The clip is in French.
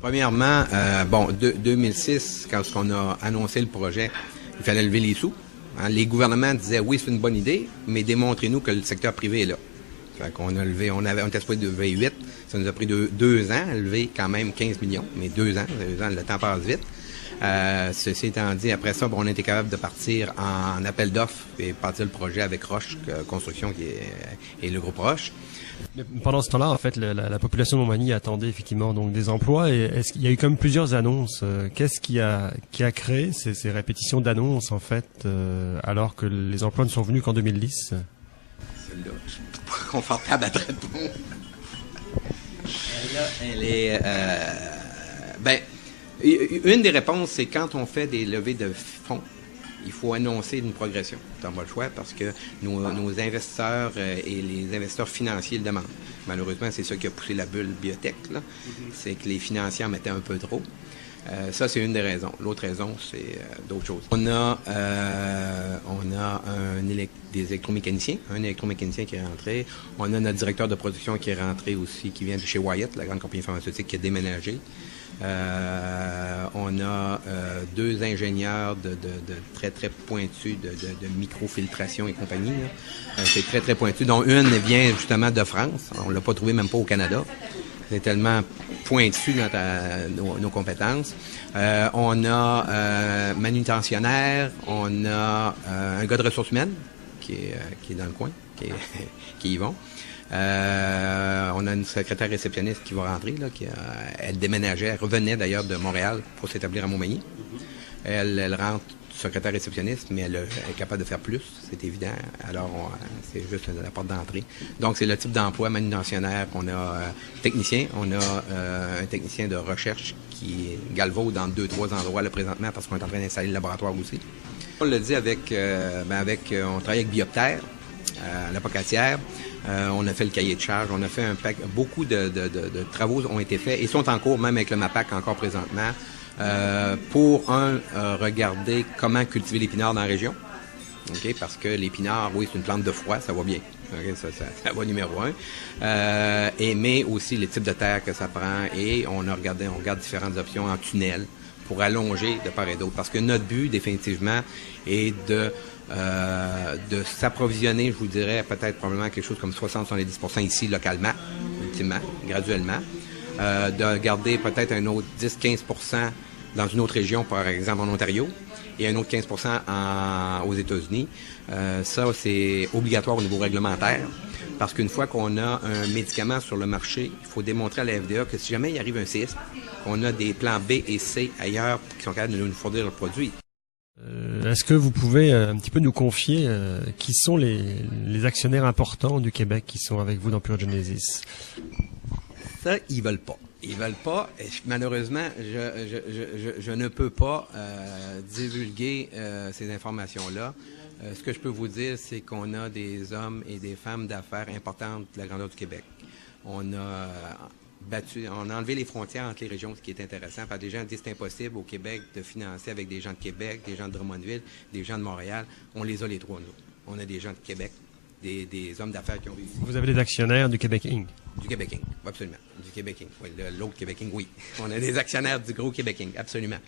Premièrement, 2006, quand on a annoncé le projet, il fallait lever les sous. Hein. Les gouvernements disaient oui, c'est une bonne idée, mais démontrez-nous que le secteur privé est là. Fait qu'on a levé, on était supposé de lever 8. Ça nous a pris deux ans à lever quand même 15 millions, mais 2 ans, le temps passe vite. Ceci étant dit, après ça, on a été capable de partir en appel d'offres et partir le projet avec Roche Construction et le groupe Roche. Mais pendant ce temps-là, en fait, la population de Montmagny attendait effectivement donc des emplois. Et est-ce qu'il y a eu quand même plusieurs annonces? Qu'est-ce qui a créé ces répétitions d'annonces, en fait, alors que les emplois ne sont venus qu'en 2010? Celle-là, je suis pas confortable à te répondre. Elle est... une des réponses, c'est quand on fait des levées de fonds, il faut annoncer une progression. T'as pas le choix parce que nos investisseurs et les investisseurs financiers le demandent. Malheureusement, c'est ça qui a poussé la bulle biotech, là. C'est que les financiers en mettaient un peu trop. Ça, c'est une des raisons. L'autre raison, c'est d'autres choses. On a des électromécaniciens, un électromécanicien qui est rentré. On a notre directeur de production qui est rentré aussi, qui vient de chez Wyatt, la grande compagnie pharmaceutique, qui a déménagé. On a 2 ingénieurs de très, très pointus de microfiltration et compagnie. C'est très, très pointu, dont une vient justement de France. On ne l'a pas trouvé même pas au Canada. C'est tellement pointu dans nos compétences. On a manutentionnaire, on a un gars de ressources humaines qui est dans le coin, qui y vont. On a une secrétaire réceptionniste qui va rentrer, là, elle déménageait, elle revenait d'ailleurs de Montréal pour s'établir à Montmagny. Elle rentre secrétaire réceptionniste, mais elle est capable de faire plus, c'est évident. Alors, c'est juste la porte d'entrée. Donc, c'est le type d'emploi manutentionnaire qu'on a technicien. On a un technicien de recherche qui galvaude dans 2-3 endroits là, présentement parce qu'on est en train d'installer le laboratoire aussi. On l'a dit on travaille avec Bioptère. À la Pocatière. On a fait le cahier de charge, on a fait beaucoup de travaux ont été faits et sont en cours, même avec le MAPAC encore présentement, pour regarder comment cultiver l'épinard dans la région. Okay? Parce que l'épinard, oui, c'est une plante de froid, ça va bien. Okay? Ça va numéro 1. Mais aussi les types de terre que ça prend et on regarde différentes options en tunnel pour allonger de part et d'autre. Parce que notre but, définitivement, est de s'approvisionner, je vous dirais, peut-être probablement quelque chose comme 60-70% ici, localement, ultimement, graduellement. De garder peut-être un autre 10-15% dans une autre région, par exemple en Ontario, et un autre 15% aux États-Unis. Ça, c'est obligatoire au niveau réglementaire, parce qu'une fois qu'on a un médicament sur le marché, il faut démontrer à la FDA que si jamais il arrive un séisme, qu'on a des plans B et C ailleurs qui sont capables de nous fournir le produit. Est-ce que vous pouvez un petit peu nous confier qui sont les actionnaires importants du Québec qui sont avec vous dans PureGenesis? Ça, ils veulent pas. Ils veulent pas. Et malheureusement, je ne peux pas divulguer ces informations-là. Ce que je peux vous dire, c'est qu'on a des hommes et des femmes d'affaires importantes de la grandeur du Québec. On a enlevé les frontières entre les régions, ce qui est intéressant. Parce que des gens disent que c'est impossible au Québec de financer avec des gens de Québec, des gens de Drummondville, des gens de Montréal. On les a les trois, nous. On a des gens de Québec, des hommes d'affaires qui ont réussi. Vous avez des actionnaires du Québec Inc. Du Québec Inc., absolument. Du Québec Inc. Oui, l'autre Québec Inc., oui. On a des actionnaires du gros Québec Inc., absolument.